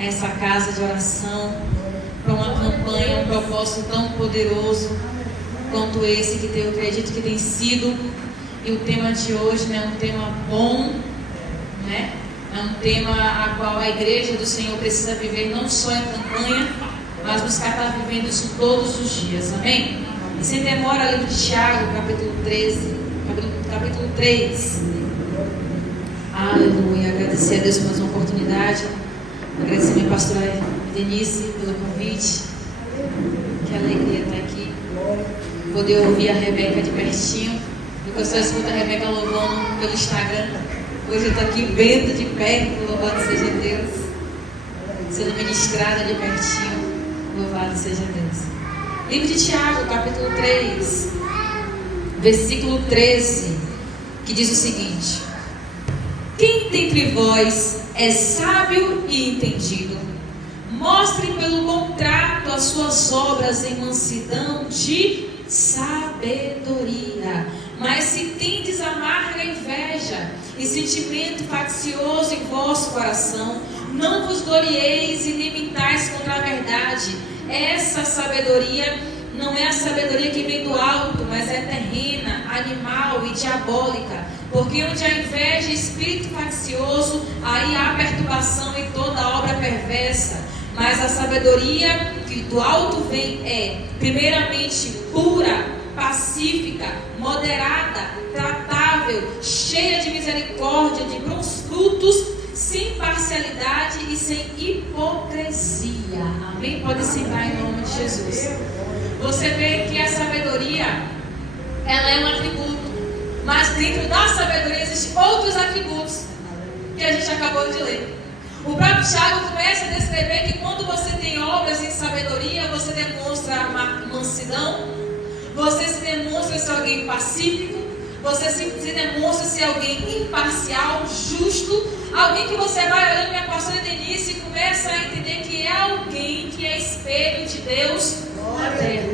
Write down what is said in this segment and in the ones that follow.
a essa casa de oração, para uma campanha, um propósito tão poderoso quanto esse que eu acredito que tem sido. E o tema de hoje, né, é um tema bom, né? É um tema a qual a igreja do Senhor precisa viver não só em campanha, mas buscar estar vivendo isso todos os dias, amém? E sem demora, livro de Tiago, capítulo 3. Aleluia, agradecer a Deus por mais uma oportunidade, agradecer a minha pastora Denise pelo convite, que alegria estar aqui, poder ouvir a Rebeca de pertinho, porque eu só escuto a Rebeca louvando pelo Instagram. Hoje eu estou aqui vendo de perto, louvado seja Deus, sendo ministrada de pertinho, louvado seja Deus. Livro de Tiago, capítulo 3, versículo 13, que diz o seguinte: quem dentre vós é sábio e entendido, mostre pelo bom trato as suas obras em mansidão de sabedoria. Mas se tendes amarga inveja e sentimento faccioso em vosso coração, não vos glorieis e nem mintais contra a verdade. Essa sabedoria não é a sabedoria que vem do alto, mas é terrena, animal e diabólica. Porque onde há inveja e espírito faccioso, aí há perturbação e toda obra perversa. Mas a sabedoria que do alto vem é, primeiramente, pura, pacífica, moderada, tratável, cheia de misericórdia, de bons frutos, sem parcialidade e sem hipocrisia. Amém? Pode sentar em nome de Jesus. Você vê que a sabedoria, ela é um atributo, mas dentro da sabedoria existem outros atributos que a gente acabou de ler. O próprio Tiago começa a descrever que quando você tem obras em sabedoria, você demonstra mansidão, você se demonstra ser alguém pacífico, você se demonstra ser alguém imparcial, justo, alguém que você vai olhando, minha pastora Denise, e começa a entender que é alguém que é espelho de Deus na terra.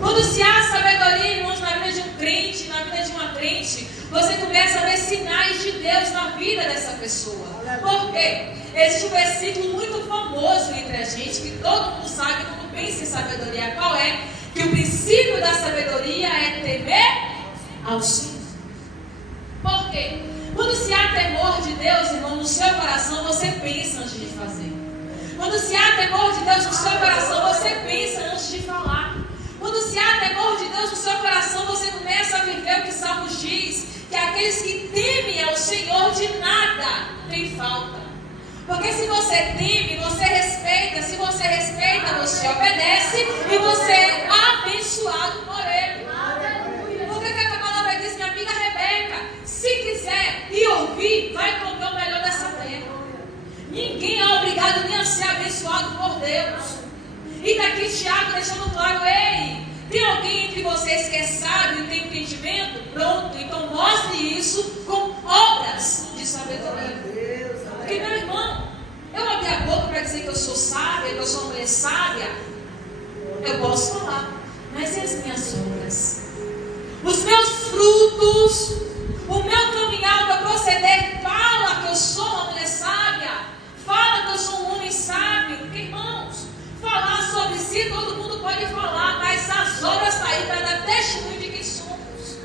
Quando se há sabedoria, irmãos, na vida de um crente, na vida de uma crente, você começa a ver sinais de Deus na vida dessa pessoa. Por quê? Existe um versículo muito famoso entre a gente, que todo mundo sabe quando pensa em sabedoria. Qual é? Que o princípio da sabedoria é temer ao Senhor. Por quê? Quando se há temor de Deus, irmão, no seu coração, você pensa antes de fazer. Quando se há temor de Deus no seu coração, você pensa antes de falar. Quando se há temor de Deus no seu coração, você começa a viver o que Salmos diz, que aqueles que temem ao Senhor de nada tem falta. Porque se você teme, você respeita. Se você respeita, você obedece e você é abençoado por Ele. Porque que a palavra diz, minha amiga Rebeca, se quiser e ouvir, vai comer o melhor dessa terra. Ninguém é obrigado nem a ser abençoado por Deus. E está aqui Tiago deixando claro: ei, tem alguém entre vocês que é sábio e tem entendimento? Pronto, então mostre isso com obras de sabedoria. Porque, meu irmão, eu abri a boca para dizer que eu sou sábia, que eu sou uma mulher sábia. Eu posso falar, mas e as minhas obras? Os meus frutos, o meu caminhar, o meu proceder fala que eu sou uma mulher sábia, fala que eu sou um homem sábio. Porque, irmãos, falar sobre si todo mundo pode falar, mas as obras estão aí para dar testemunho de quem somos.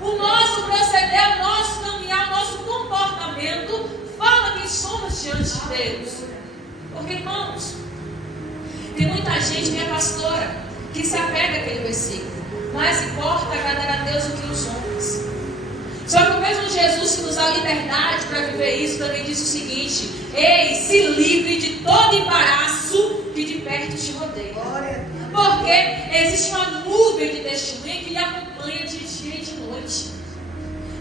O nosso proceder, o nosso caminhar, o nosso comportamento fala quem somos diante de Deus. Porque, irmãos, tem muita gente, minha pastora, que se apega àquele versículo. Mais importa agradar a Deus do que os homens. Só que o mesmo Jesus que nos dá liberdade para viver isso também diz o seguinte: ei, se livre de todo embaraço que de perto te rodeia. Porque existe uma nuvem de testemunha que lhe acompanha de dia e de noite.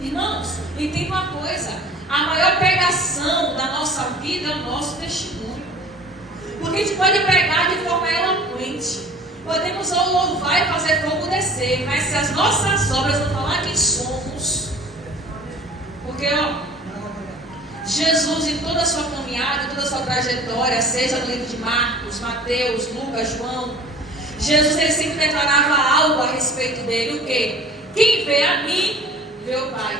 Irmãos, entenda uma coisa: a maior pregação da nossa vida é o nosso testemunho. Porque a gente pode pregar de forma eloquente, podemos louvar e fazer fogo descer, mas se as nossas obras não falar quem somos, porque Jesus em toda a sua caminhada, em toda a sua trajetória, seja no livro de Marcos, Mateus, Lucas, João, Jesus ele sempre declarava algo a respeito dele. O quê? Quem vê a mim, vê o Pai.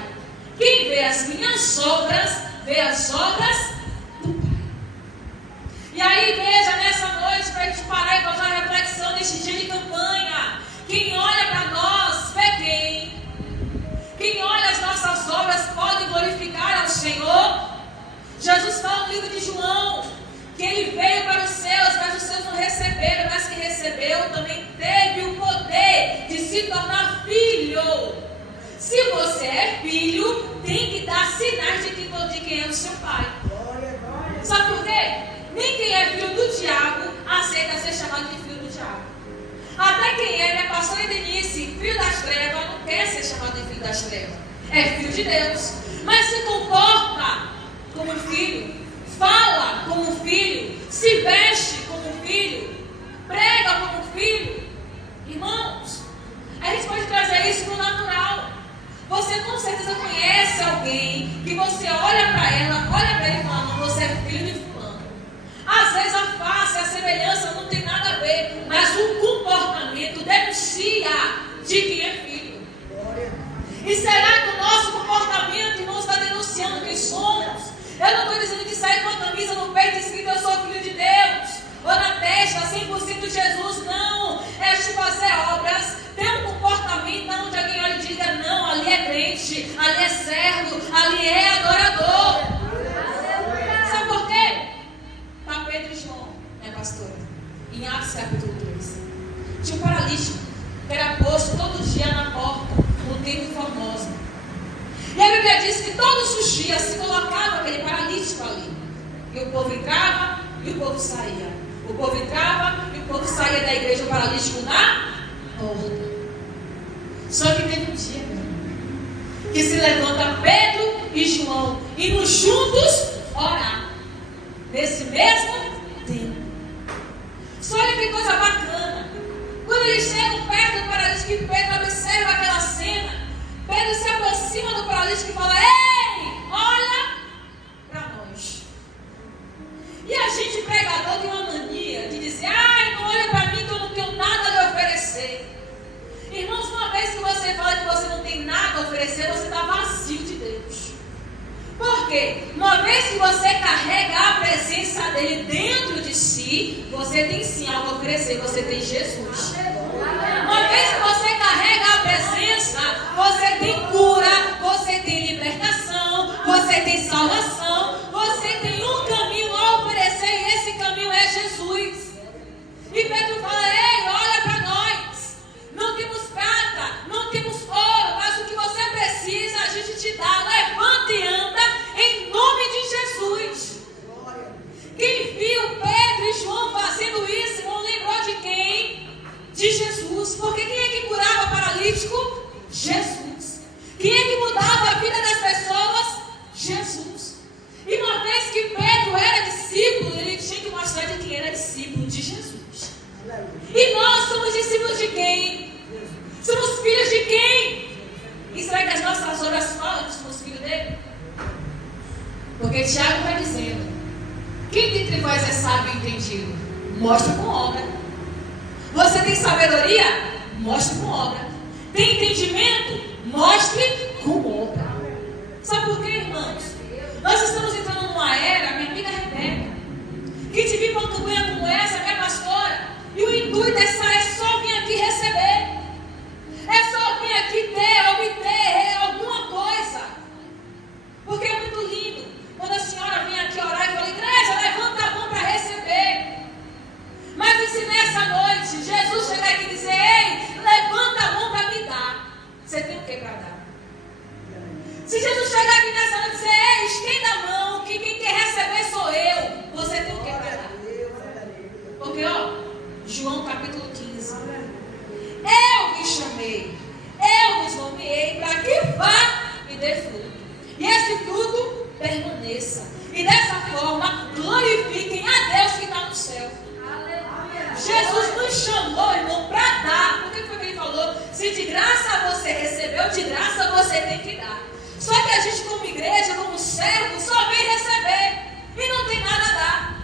Quem vê as minhas obras, vê as obras do Pai. sinais de quem é o seu pai. Sabe por quê? Nem quem é filho do diabo aceita ser chamado de filho do diabo. Até quem é, né, pastor Denise, filho das trevas, não quer ser chamado de filho das trevas. É filho de Deus. Mas se comporta como filho, fala como filho, se veste como filho, prega como filho. Irmãos, a gente pode trazer isso no natural. Você com certeza conhece alguém que você olha para ele e fala, não, você é filho de fulano. Às vezes a face, a semelhança não tem nada a ver, mas o comportamento denuncia de quem é filho. E será que o nosso comportamento, irmãos, está denunciando quem somos? Eu não estou dizendo que sair com a camisa no peito escrito eu sou filho de Deus, ou na testa 100% Jesus, não. É a gente fazer obras, ter um comportamento onde alguém olha e diga, não, ali é crente, ali é servo, ali é adorador. Sabe por quê? Está Pedro e João, minha pastora, em Atos capítulo 3. Tinha um paralítico que era posto todo dia na porta, no templo Formosa. E a Bíblia diz que todos os dias se colocava aquele paralítico ali. E o povo entrava e o povo saía. O povo entrava e o povo saía da igreja, o paralítico na porta. Só que teve um dia, meu irmão, que se levanta Pedro e João indo juntos orar. Nesse mesmo tempo. Só olha que coisa bacana. Quando eles chegam perto do paralítico e Pedro observa aquela cena, Pedro se aproxima do paralítico e fala, ei, olha para nós. E a gente, pregador, tem uma mania de dizer, ai, não olha para mim que eu não tenho nada a lhe oferecer. Irmãos, uma vez que você fala que você não tem nada a oferecer, você está vazio de Deus. Por quê? Uma vez que você carrega a presença dele dentro de si, você tem sim algo a oferecer, você tem Jesus. Uma vez que você carrega a presença, você tem cura, você tem libertação, você tem salvação, você tem um caminho a oferecer e esse caminho é Jesus. E Pedro fala, ei, olha para nós, não temos prata, não temos ouro, mas o que você precisa a gente te dá, levanta e anda em nome de Jesus. Quem viu Pedro e João fazendo isso, não lembrou de quem? De Jesus. Porque quem é que curava paralítico? Jesus. Quem é que mudava a vida das pessoas? Jesus. E uma vez que Pedro era discípulo, ele tinha que mostrar de quem era discípulo de Jesus. E nós somos discípulos de quem? Somos filhos de quem? E será que as nossas obras falam que somos filhos dele? Porque Tiago vai dizendo, quem dentre vós é sábio e entendido? Mostra com obra. Você tem sabedoria? Mostre com obra. Tem entendimento? Mostre com obra. Sabe por quê, irmãos? Nós estamos entrando numa era, minha amiga Rebeca, que te vi uma campanha como essa, minha pastora, e o intuito é só vir aqui receber. É só vir aqui obter alguma coisa. Porque é muito lindo quando a senhora vem aqui orar e fala, igreja, levanta a mão para receber. Mas e se nessa noite Jesus chegar aqui e dizer, ei, levanta a mão para me dar, você tem o que para dar? Se Jesus chegar aqui nessa noite e dizer, ei, estenda a mão, que quem quer receber sou eu, você tem o que para dar? Porque, João capítulo 15, eu me chamei, eu vos nomeei para que vá e dê fruto. E esse fruto permaneça. E dessa forma, glorifiquem a Deus que está no céu. Jesus nos chamou, irmão, para dar. Por que foi que ele falou? Se de graça você recebeu, de graça você tem que dar. Só que a gente, como igreja, como servo, só vem receber. E não tem nada a dar.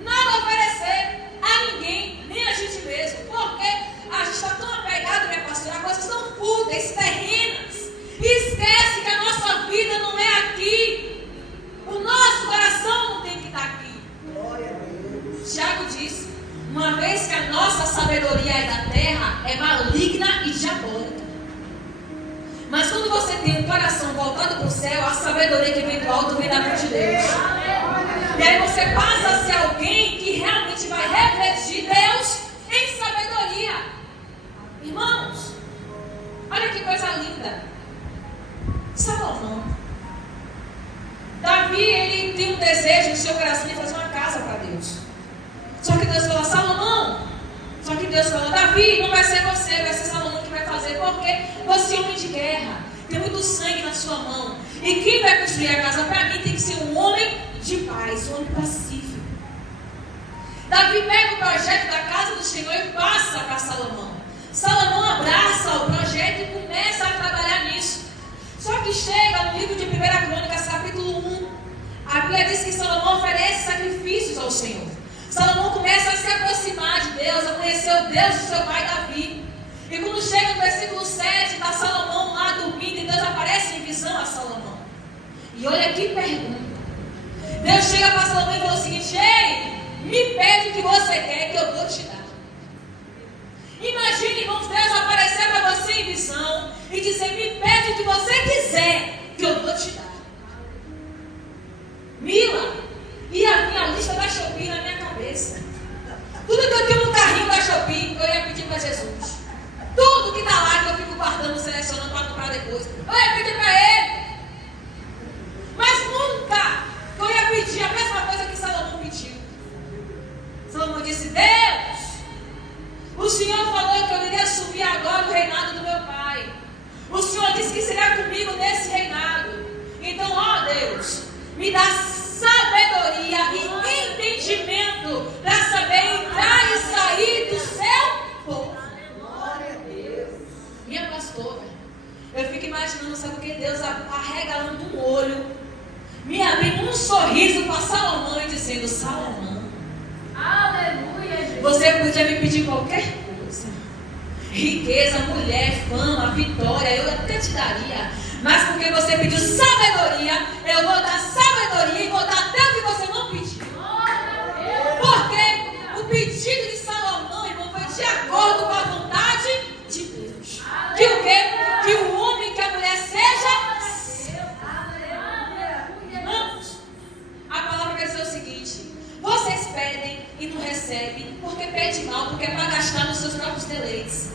Nada a oferecer a ninguém, nem a gente mesmo. Porque a gente está tão apegado, minha pastora, a coisas tão fúteis, terrenas. E esquece que a nossa vida não é aqui. O nosso coração não tem que estar aqui. Tiago disse, uma vez que a nossa sabedoria é da terra, é maligna e diabólica. Mas quando você tem um coração voltado para o céu, a sabedoria que vem do alto vem da mão de Deus. E aí você passa a ser alguém que realmente vai refletir Deus em sabedoria. Irmãos, olha que coisa linda. Salomão, encheu o coração de fazer uma casa para Deus. Só que Deus falou, Salomão. Só que Deus falou, Davi, não vai ser você, vai ser Salomão que vai fazer. Porque você é homem de guerra. Tem muito sangue na sua mão. E quem vai construir a casa para mim tem que ser um homem de paz, um homem pacífico. Davi pega o projeto da casa do Senhor e passa para Salomão. Salomão abraça o projeto e começa a trabalhar nisso. Só que chega no livro de 1 Crônicas, capítulo 1. A Bíblia diz que Salomão oferece sacrifícios ao Senhor. Salomão começa a se aproximar de Deus, a conhecer o Deus do seu pai Davi. E quando chega no versículo 7, está Salomão lá dormindo e Deus aparece em visão a Salomão. E olha que pergunta. Deus chega para Salomão e fala o seguinte: ei, me pede o que você quer que eu vou te dar. Imagine, irmãos, Deus aparecer para você em visão e dizer: me pede o que você quiser que eu vou te dar. Mila, ia vir a lista da Shopee na minha cabeça. Tudo que eu tenho no carrinho da Shopee, eu ia pedir para Jesus. Tudo que está lá que eu fico guardando, selecionando para comprar depois, eu ia pedir para Ele. Mas nunca eu ia pedir a mesma coisa que Salomão pediu. Salomão disse: Deus, o Senhor falou que eu iria assumir agora o reinado do meu pai. O Senhor disse que será comigo nesse reinado. Então, ó Deus, me dá sabedoria e entendimento para saber entrar e sair do seu povo. Glória a Deus. Minha pastora, eu fico imaginando, sabe o que? Deus arregalando um olho, me abrindo um sorriso para Salomão e dizendo: Salomão, aleluia, Jesus, você podia me pedir qualquer coisa, riqueza, mulher, fama, vitória, eu até te daria. Mas porque você pediu sabedoria, eu vou dar sabedoria e vou dar até o que você não pediu. Porque o pedido de Salomão, irmão, foi de acordo com a vontade de Deus. Que o quê? Que o homem, que a mulher seja seu. Irmãos, a palavra vai dizer o seguinte: vocês pedem e não recebem, porque pedem mal, porque é para gastar nos seus próprios deleites.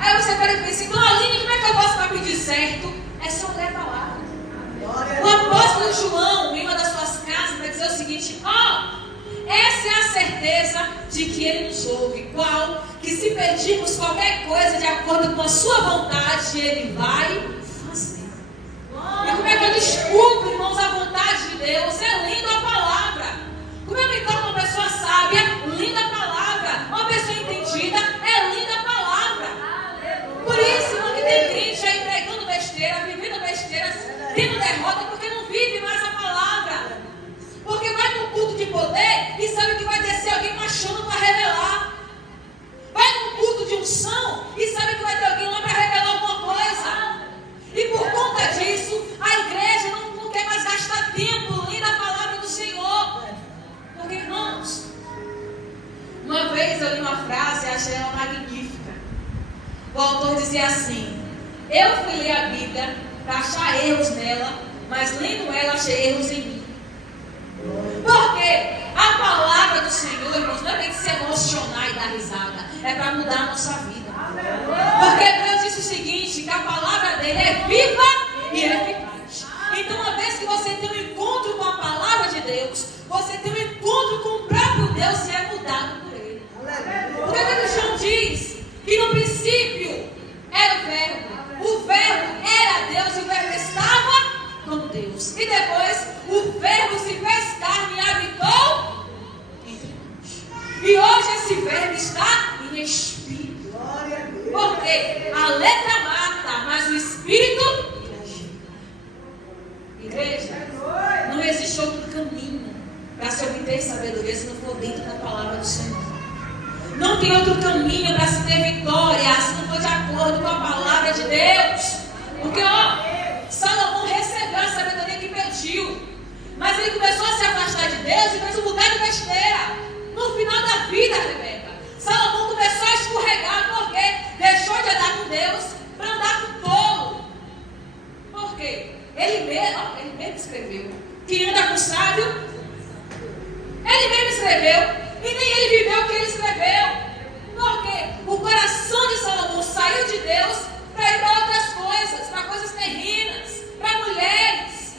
Aí você pega e pensa: então, Aline, como é que eu posso para pedir certo? É só ler a palavra. O apóstolo João, em uma das suas casas, vai dizer o seguinte: essa é a certeza de que Ele nos ouve. Qual? Que se pedirmos qualquer coisa de acordo com a sua vontade, Ele vai fazer. E como é que eu descubro, irmãos, a vontade de Deus? É lendo a palavra. Como eu me torno uma pessoa sábia? Lendo a palavra. Uma pessoa entendida é lendo a palavra. Por isso, irmão, que tem crente aí pregando besteira, vivendo besteiras, tendo derrota, porque não vive mais a palavra. Porque vai num culto de poder e sabe que vai descer alguém machando para revelar. Vai num culto de unção e sabe que vai ter alguém lá para revelar alguma coisa. E por conta disso, a igreja não quer mais gastar tempo lendo a palavra do Senhor. Porque, irmãos, uma vez eu li uma frase e achei ela magnífica. O autor dizia assim: eu fui ler a Bíblia para achar erros nela, mas lendo ela achei erros em mim. Porque a palavra do Senhor, irmãos, não é para se emocionar e dar risada, é para mudar a nossa vida. Porque Deus disse o seguinte: que a palavra dele é viva e eficaz. Então, uma vez que você tem um encontro com a palavra de Deus, você tem um encontro com o próprio Deus e é mudado por ele. Porque o João diz que no princípio era o verbo era Deus e o verbo estava com Deus. E depois o verbo se fez carne e habitou entre nós. E hoje esse verbo está em espírito. Porque a letra mata, mas o espírito igreja, não existe outro caminho para se obter sabedoria se não for dentro da palavra do Senhor. Não tem outro caminho para se ter vitória se não for de acordo com a palavra de Deus. Porque, Salomão recebeu a sabedoria que pediu, mas ele começou a se afastar de Deus e fez um bocado de besteira. No final da vida, Rebeca, Salomão começou a escorregar porque deixou de andar com Deus para andar com o tolo. Por quê? Ele mesmo escreveu: quem anda com o sábio, ele mesmo escreveu. E nem ele viveu o que ele escreveu. Porque o coração de Salomão saiu de Deus para ir para outras coisas, para coisas terrenas, para mulheres.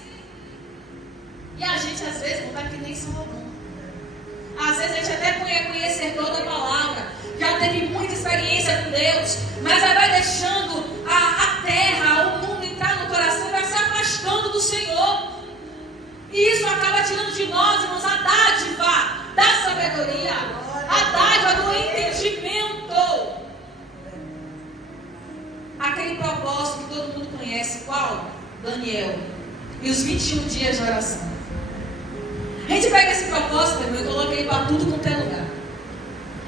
E a gente gente às vezes não está que nem Salomão. Às vezes a gente até é conhecedor da palavra, já teve muita experiência com Deus, mas aí vai deixando a terra, o mundo entrar no coração e vai se afastando do Senhor. E isso acaba tirando de nós, irmãos, a dádiva da sabedoria, a dádiva do entendimento. Aquele propósito que todo mundo conhece, qual? Daniel. E os 21 dias de oração. A gente pega esse propósito, irmão, e coloca ele para tudo quanto é lugar.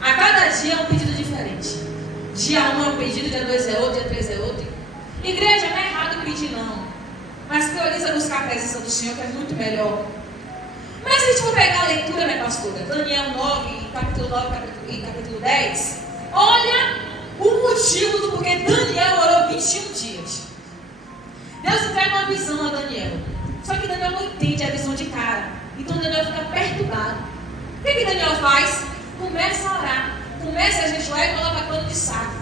A cada dia é um pedido diferente. Dia 1 é um pedido, dia 2 é outro, dia 3 é outro. Igreja, não é errado pedir não. Mas prioriza buscar a presença do Senhor, que é muito melhor. Mas se a gente for pegar a leitura, né, pastora? Daniel 9, capítulo 9 e capítulo 10. Olha o motivo do porquê Daniel orou 21 dias. Deus entrega uma visão a Daniel. Só que Daniel não entende a visão de cara. Então Daniel fica perturbado. O que Daniel faz? Começa a orar. Começa a jejuar e coloca pano de saco.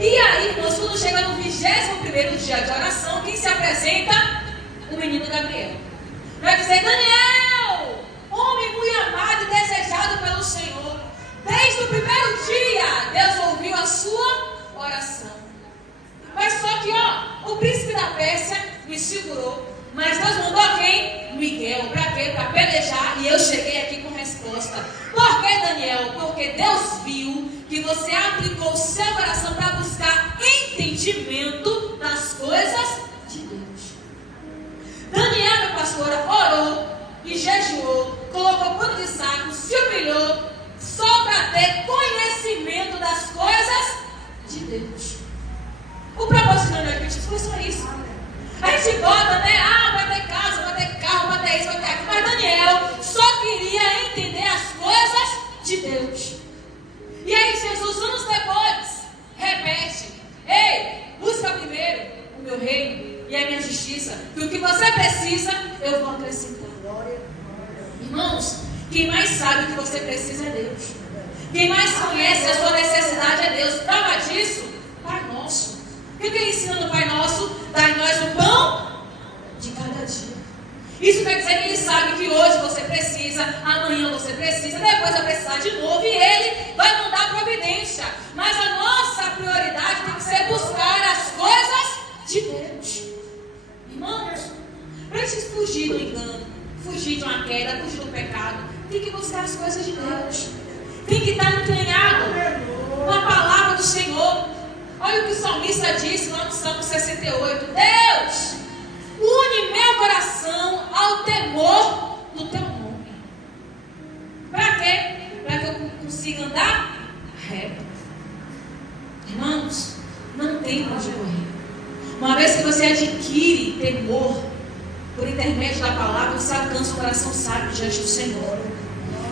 E aí, irmãos, quando chega no 21º dia de oração, quem se apresenta? O menino Gabriel. Vai dizer: Daniel, homem muito amado e desejado pelo Senhor. Desde o primeiro dia, Deus ouviu a sua oração. Mas só que, o príncipe da Pérsia me segurou. Mas Deus mandou quem? Miguel. Para quê? Para pelejar. E eu cheguei aqui com resposta. Por que, Daniel? Porque Deus viu que você aplicou o seu coração para buscar entendimento das coisas de Deus. Daniel, minha pastora, orou e jejuou, colocou pano de saco, se humilhou, só para ter conhecimento das coisas de Deus. O propósito de Daniel foi só isso. A gente bota, né? Vai ter casa, vai ter carro, vai ter isso, vai ter aquilo. Mas Daniel só queria entender as coisas de Deus. E aí Jesus, anos depois, repete: ei, busca primeiro o meu reino e a minha justiça, que o que você precisa, eu vou acrescentar. Irmãos, quem mais sabe o que você precisa é Deus. Quem mais conhece a sua necessidade é Deus. Prova disso, Pai Nosso. O que ele ensina no Pai Nosso? Dá em nós o pão de cada dia. Isso quer dizer que ele sabe que hoje você precisa, amanhã você precisa, depois vai precisar de novo e ele vai mandar providência. Mas a nossa prioridade tem que ser buscar as coisas de Deus. Irmãos, para a gente fugir do engano, fugir de uma queda, fugir do pecado, tem que buscar as coisas de Deus. Tem que estar entranhado com a palavra do Senhor. Olha o que o salmista disse lá no Salmo 68. Deus, une meu coração ao temor do teu nome. Para quê? Para que eu consiga andar reto. Irmãos, não tem onde correr. Uma vez que você adquire temor por intermédio da palavra, você alcança um coração sábio diante do Senhor.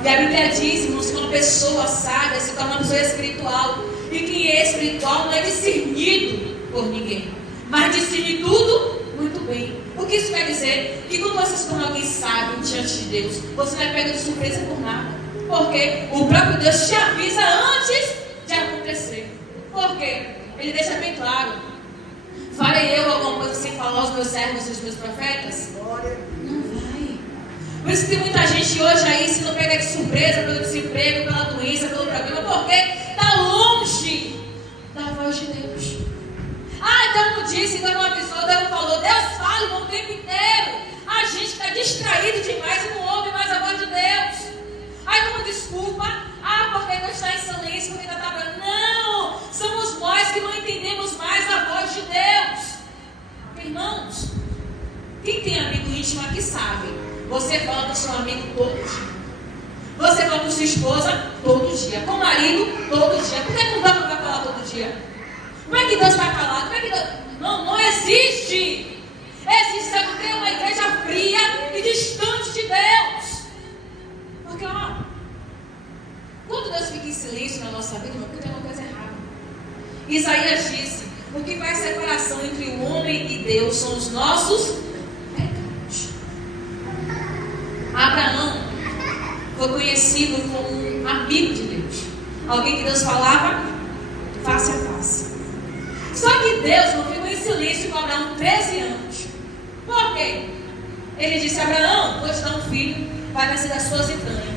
E a Bíblia diz, irmãos, que uma pessoa sábia se torna uma pessoa espiritual. E quem é espiritual não é discernido por ninguém, mas discerne tudo muito bem. O que isso quer dizer? Que quando você se torna alguém sábio diante de Deus, você não é pego de surpresa por nada. Porque o próprio Deus te avisa antes de acontecer. Por quê? Ele deixa bem claro: farei eu alguma coisa sem falar aos meus servos e aos meus profetas? Não vai. Por isso que tem muita gente hoje aí se não pega de surpresa pelo desemprego, pela doença, pelo problema, porque está longe da voz de Deus. Deus não disse, Deus não avisou, Deus não falou. Deus fala o tempo inteiro. A gente está distraído demais e não ouve mais a voz de Deus. Aí como desculpa, porque Deus está em silêncio, porque está trabalhando. Não, somos nós que não entendemos mais a voz de Deus. Irmãos, quem tem amigo íntimo aqui sabe. Você fala com seu amigo todo dia. Você fala com sua esposa todo dia. Com o marido todo dia. Por que não dá para falar todo dia? Como é que Deus está calado? Como é que Deus... Não existe. Existe, sabe o que? Uma igreja fria e distante de Deus. Porque, quando Deus fica em silêncio na nossa vida, meu, tem uma coisa errada. Isaías disse: o que faz separação entre o homem e Deus são os nossos pecados. Abraão foi conhecido como um amigo de Deus. Alguém que Deus falava face a face. Só que Deus não ficou em silêncio com Abraão 13 anos. Por quê? Ele disse: Abraão, vou te dar um filho, vai nascer das suas entranhas.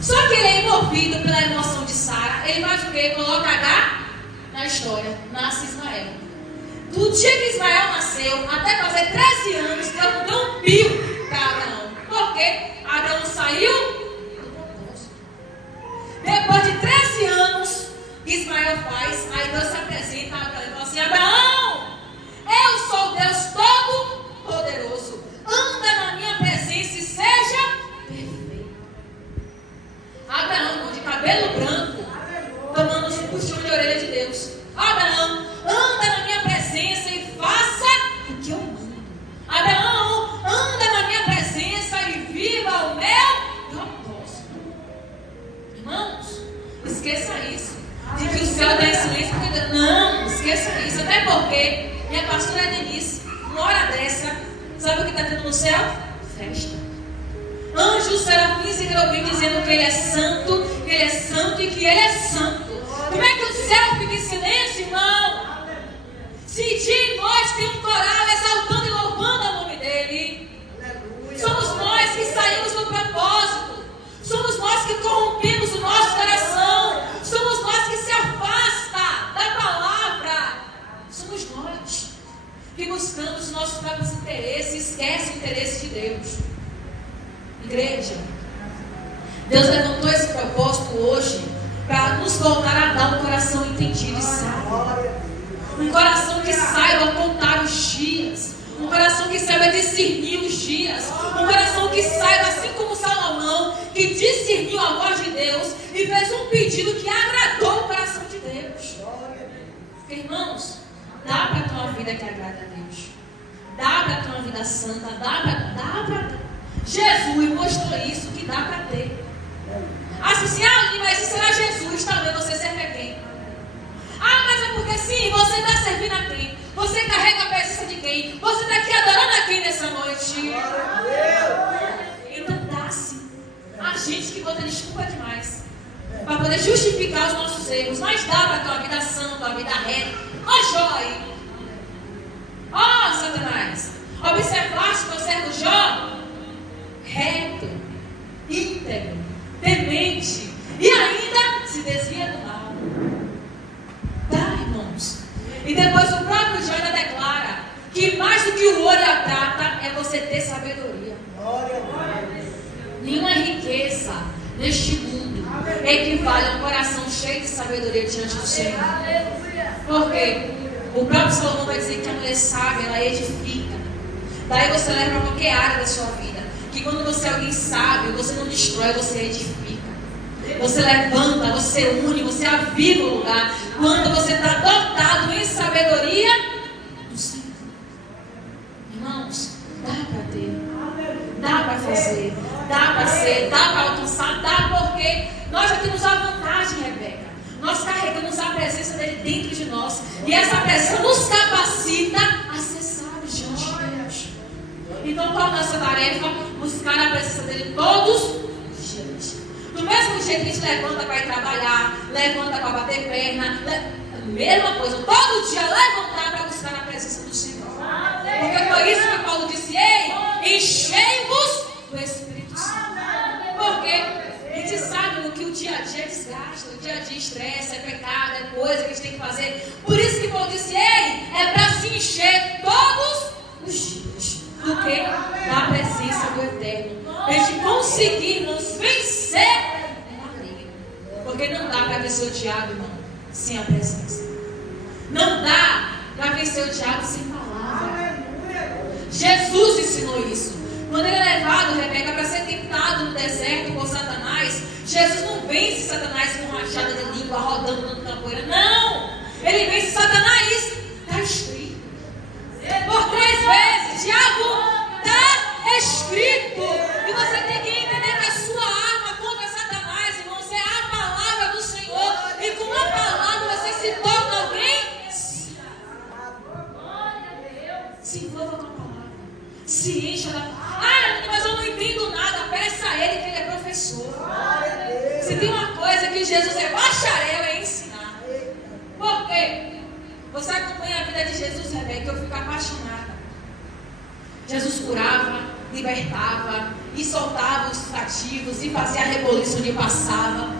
Só que ele é envolvido pela emoção de Sara. Ele faz o quê? Coloca H na história. Nasce Ismael. Do dia que Ismael nasceu, até fazer 13 anos, Deus não deu um pio para Abraão. Por quê? Abraão saiu do propósito. Depois de 13 anos, Ismael faz, aí Deus se apresenta a Abraão e fala assim: Abraão, eu sou Deus Todo-Poderoso. Anda na minha presença e seja perfeito. Abraão, de cabelo branco, tomando um puxão de orelha de Deus. Abraão, anda na minha presença e faça o que eu mando. Abraão, anda na minha presença e viva o meu propósito. Irmãos, esqueça isso. De que o céu está em silêncio. Não, esqueça isso. Até porque minha pastora Denise, uma hora dessa, sabe o que está tendo no céu? Festa. Anjos, serafins e querubins dizendo que ele é santo e que ele é santo. Como é que o céu fica em silêncio, irmão? Se de nós tem um coral exaltando e louvando o nome dele. Somos nós que saímos do propósito. Somos nós que corrompemos o nosso coração. Somos nós que se afasta da palavra. Somos nós que buscamos os nossos próprios interesses e esquece o interesse de Deus. Igreja, Deus levantou esse propósito hoje para nos voltar a dar um coração entendido e sábio. Um coração que saiba contar os dias. Um coração que saiba discernir os dias. Um coração que saiba, assim como Salomão, que discerniu a voz de Deus e fez um pedido que agradou o coração de Deus. Irmãos, dá para ter uma vida que agrada a Deus. Dá para ter uma vida santa. Dá para Jesus mostrou isso, que dá para ter. Assim, mas isso será Jesus também, você serve a quem? Mas é porque sim, você está servindo a quem? Você carrega a presença de quem? Você está aqui adorando a quem nessa noite? Então dá-se. A gente que bota desculpa demais para poder justificar os nossos erros. Mas dá para ter uma vida santa, uma vida reta. Jó aí. Satanás. Observaste que eu servo Jó? Reto, íntegro, temente, e ainda se desvia do mal. Tá, irmãos? E depois o próprio Jó ainda declara que mais do que o ouro e a prata é você ter sabedoria. Nenhuma riqueza neste mundo equivale a um coração cheio de sabedoria diante do Senhor. Porque o próprio Salomão vai dizer que a mulher sábia, ela edifica. Daí você leva para qualquer área da sua vida. Que quando você é alguém sábio, você não destrói, você edifica. Você levanta, você une, você aviva o lugar. Quando você está dotado em sabedoria do Senhor. Irmãos, dá para ter. Dá para fazer. Dá para ser. Dá para alcançar. Dá porque nós já temos a vantagem, Rebeca. Nós carregamos a presença dele dentro de nós. E essa presença nos capacita a ser sábios diante de Deus. Então, qual a nossa tarefa? Buscar a presença dele todos os dias. Do mesmo jeito que a gente levanta para ir trabalhar, levanta para bater perna, mesma coisa, todo dia levantar para buscar a presença do Senhor. Porque foi isso que Paulo disse: ei, enchei-vos do Espírito Santo. Porque a gente sabe que o dia a dia desgasta, o dia a dia estresse, é pecado, é coisa que a gente tem que fazer. Por isso que Paulo disse: ei, é para se encher todos os dias. Do que? Da presença do Eterno. A gente conseguirmos vencer a briga. Porque não dá para vencer o diabo, irmão, sem a presença. Não dá para vencer o diabo sem palavra. Jesus ensinou isso. Quando ele é levado, Rebeca, para ser tentado no deserto por Satanás, Jesus não vence Satanás com rajada de língua, rodando, dando campoeira. Não! Ele vence Satanás da escrita. Por 3 vezes, diabo, está escrito. E você tem que entender que a sua arma contra Satanás, irmãos, é a palavra do Senhor. E com a palavra você se torna alguém. Se envolva com a palavra. Se encha da palavra. Mas eu não entendo nada. Peça a ele que ele é professor. Se tem uma coisa que Jesus é bacharel, é ensinar. Por quê? Você acompanha a vida de Jesus, Rebeca, eu fico apaixonada. Jesus curava, libertava. libertava, e soltava os cativos, e fazia a reboliço onde passava.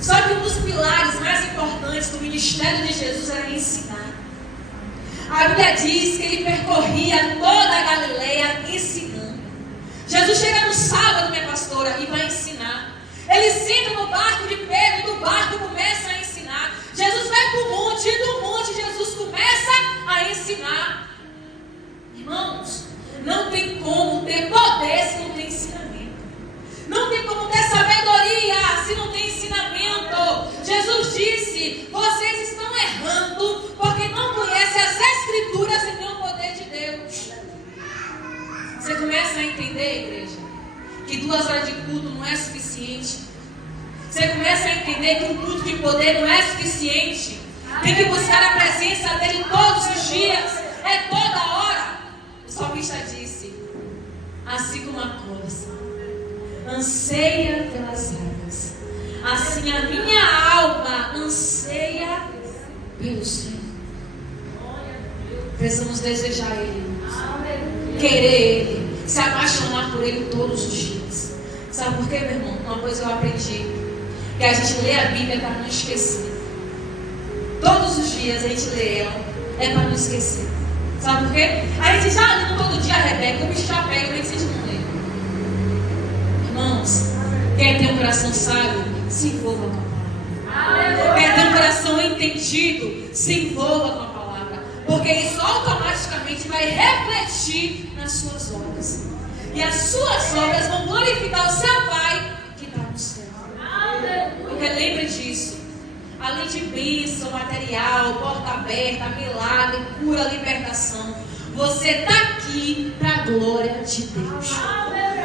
Só que um dos pilares mais importantes do ministério de Jesus era ensinar. A Bíblia diz que ele percorria toda a Galileia ensinando. Jesus chega no sábado, minha pastora, e vai ensinar. Ele senta no barco de Pedro e do barco começa a ensinar. Jesus vai para o monte e do monte Jesus começa a ensinar. Irmãos, não tem como ter poder se não tem ensinamento. Não tem como ter sabedoria se não tem ensinamento. Jesus disse: vocês estão errando porque não conhecem as Escrituras e nem o poder de Deus. Você começa a entender, igreja, que 2 horas de culto não é suficiente. Você começa a entender que um culto de poder não é suficiente. Tem que buscar a presença dele todos os dias, é toda hora. O salmista disse: assim como a corça anseia pelas águas, assim a minha alma anseia pelo Senhor. Precisamos desejar Ele, querer Ele, se apaixonar por Ele todos os dias. Sabe por quê, meu irmão? Uma coisa eu aprendi, que a gente lê a Bíblia para não esquecer. Todos os dias a gente lê ela, é para não esquecer. Sabe por quê? A gente já lê todo dia a Rebeca, o bicho já pega, mas a gente não lê. Irmãos, quer ter um coração sábio? Se envolva com a palavra. Quer ter um coração entendido? Se envolva com a palavra. Porque isso automaticamente vai refletir nas suas obras. E as suas obras vão glorificar o seu Pai que está no céu. Porque lembre disso. Além de bênção material, porta aberta, milagre, cura, libertação, você está aqui para a glória de Deus.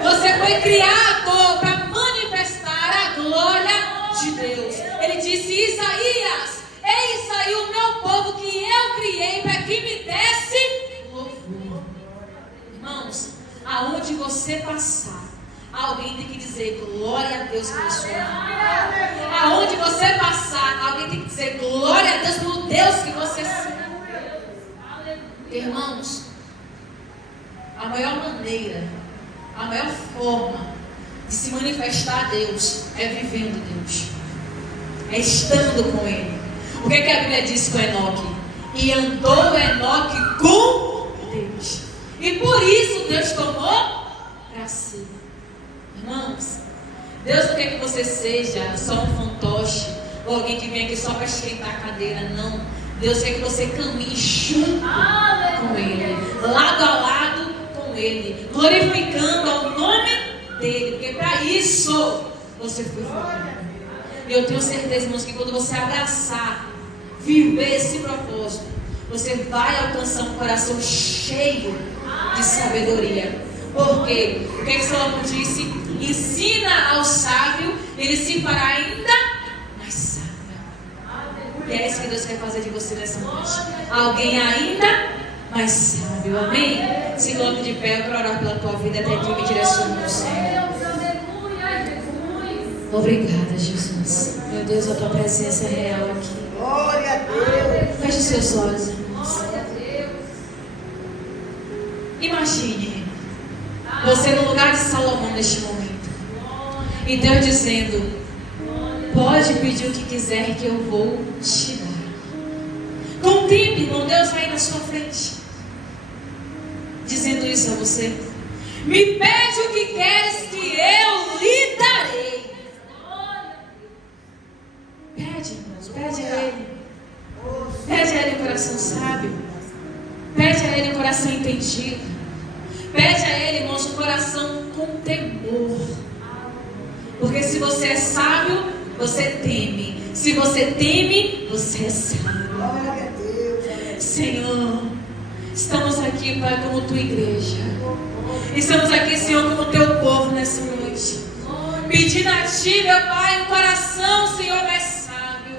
Você foi criado para manifestar a glória de Deus. Ele disse: Isaías, eis aí o meu povo que eu criei para que me desse louvor. Irmãos, aonde você passar, alguém tem que dizer glória a Deus pela sua vida. Aonde você passar, alguém tem que dizer glória a Deus pelo Deus que você serve. Irmãos, a maior maneira, a maior forma de se manifestar a Deus é vivendo Deus, é estando com Ele. O que é que a Bíblia diz com Enoque? E andou Enoque com Deus, e por isso Deus tomou para si. Irmãos, Deus não quer que você seja só um fantoche ou alguém que vem aqui só para esquentar a cadeira, não. Deus quer que você caminhe junto com Ele, lado a lado com Ele, glorificando ao nome dEle, porque para isso você foi formado. E eu tenho certeza, irmãos, que quando você abraçar, viver esse propósito, você vai alcançar um coração cheio de sabedoria. Porque o que Salomão disse? Ensina ao sábio, ele se fará ainda mais sábio. E é isso que Deus quer fazer de você nessa noite. Alguém ainda mais sábio. Amém? Se coloque de pé para orar pela tua vida até que me direcione ao Senhor. Obrigada, Jesus. Meu Deus, a tua presença é real aqui. Glória a Deus. Feche os seus olhos, irmãos. Imagine você no lugar de Salomão neste momento. E Deus dizendo: pode pedir o que quiser que eu vou te dar. Com o tempo, irmão, Deus vai na sua frente, dizendo isso a você: me pede o que queres que eu lhe darei. Pede, irmãos, pede a Ele. Pede a Ele um coração sábio. Pede a Ele um coração entendido. Pede a Ele, irmãos, um coração com temor. Porque se você é sábio, você teme. Se você teme, você é sábio. Senhor, estamos aqui, Pai, como tua igreja. Estamos aqui, Senhor, como teu povo nessa noite. Pedindo a Ti, meu Pai, um coração, Senhor, mais sábio.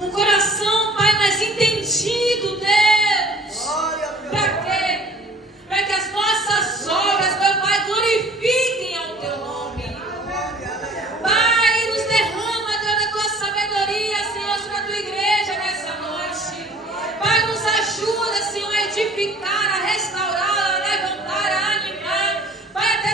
Um coração, Pai, mais entendido, Deus. Para quê? Para que as nossas obras, meu Pai, glorifiquem ao Teu nome. Pai, nos derrama, Deus, da Tua sabedoria, Senhor, sobre a Tua igreja nessa noite. Pai, nos ajuda, Senhor, a edificar, a restaurar, a levantar, a animar. Pai, até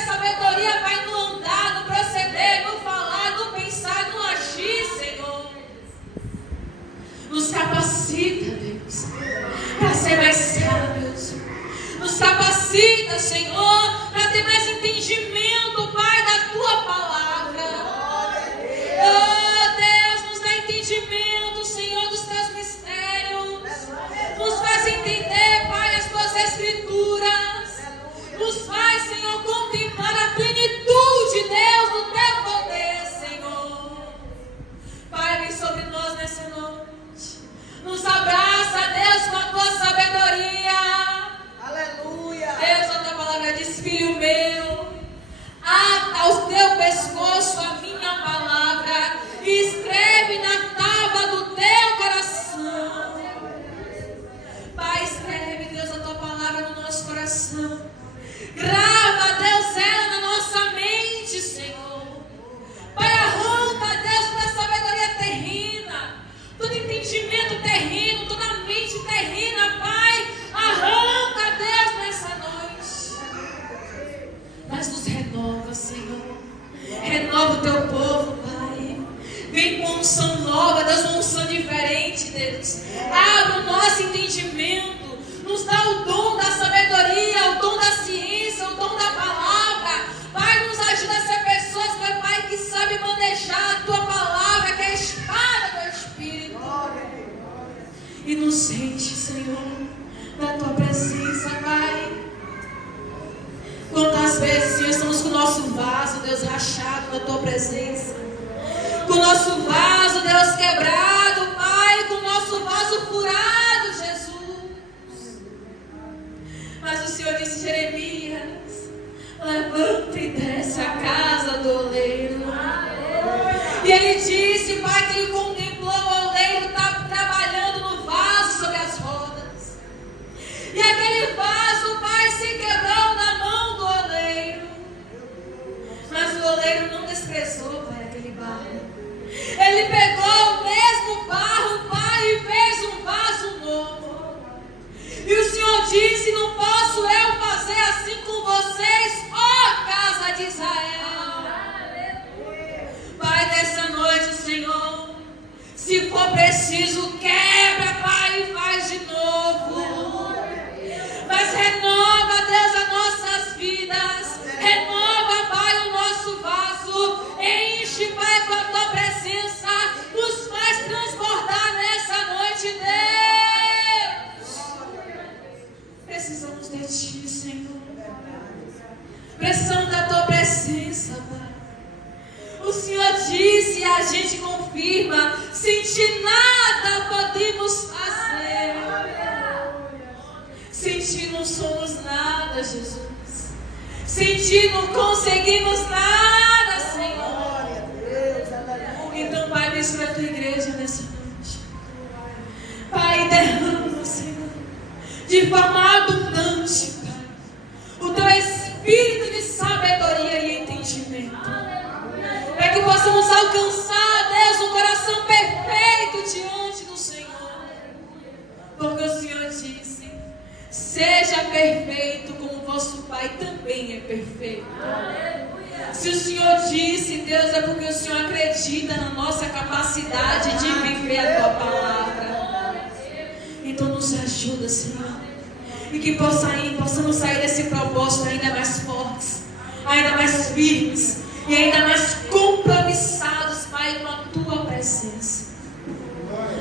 vaso, Deus, rachado na tua presença. Com o nosso vaso, Deus, quebrado, Pai, com o nosso vaso furado, Jesus. Mas o Senhor disse, Jeremias, levanta e desce a casa do oleiro. E ele disse, Pai, que ele contemplou o oleiro trabalhando no vaso sobre as rodas. E aquele vaso, Pai, se quebrou na mão do oleiro. Mas o oleiro não desprezou, Pai, aquele barro. Ele pegou o mesmo barro, Pai, e fez um vaso novo. E o Senhor disse, não posso eu fazer assim com vocês, ó casa de Israel. Pai, nessa noite, Senhor, se for preciso, quebra, Pai, e faz de novo. Mas renova, Deus, as nossas vidas. Renova, Pai, o nosso vaso. Enche, Pai, com a tua presença. Nos faz transbordar nessa noite, Deus. Precisamos de ti, Senhor. Precisamos da tua presença, Pai. O Senhor disse, e a gente confirma, sem ti nada podemos fazer. Sem ti não somos nada, Jesus. Sem ti não conseguimos nada, Senhor. Então, Pai, abençoa a tua igreja nessa noite. Pai, derrama, Senhor, de forma abundante, Pai, o teu espírito de sabedoria e entendimento. Para que possamos alcançar, Deus, um coração perfeito diante do Senhor. Porque o Senhor disse, seja perfeito como vosso Pai também é perfeito. Se o Senhor disse, Deus, é porque o Senhor acredita na nossa capacidade de viver a tua palavra. Então nos ajuda, Senhor. E que possamos sair desse propósito ainda mais fortes, ainda mais firmes e ainda mais compromissados, Pai, com a tua presença.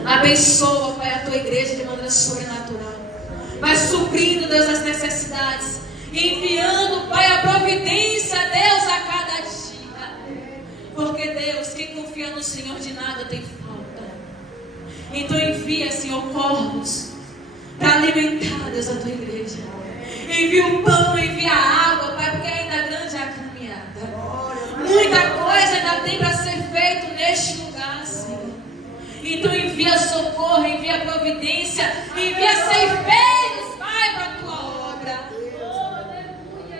Abençoa, Pai, a tua igreja de maneira sobrenatural. Vai suprindo, Deus, as necessidades. Enviando, Pai, a providência, Deus, a cada dia. Porque, Deus, quem confia no Senhor de nada tem falta. Então envia, Senhor, corvos para alimentar, Deus, a tua igreja. Envia o pão, envia a água, Pai, porque ainda é grande a caminhada. Muita coisa ainda tem para ser feito neste lugar, Senhor. Então envia socorro, envia providência, envia ceifeiros, Pai, para a tua obra.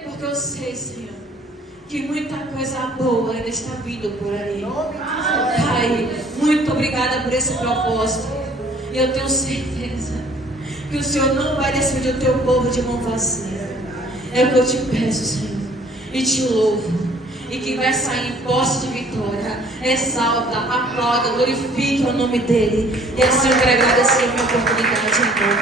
Porque eu sei, Senhor, que muita coisa boa ainda está vindo por aí. Pai, muito obrigada por esse propósito. E eu tenho certeza que o Senhor não vai despedir o teu povo de mão vazia. É o que eu te peço, Senhor, e te louvo. E quem vai sair em posse de vitória, exalta, aplauda, glorifique o nome dele. E assim eu quero agradecer a minha oportunidade, irmão.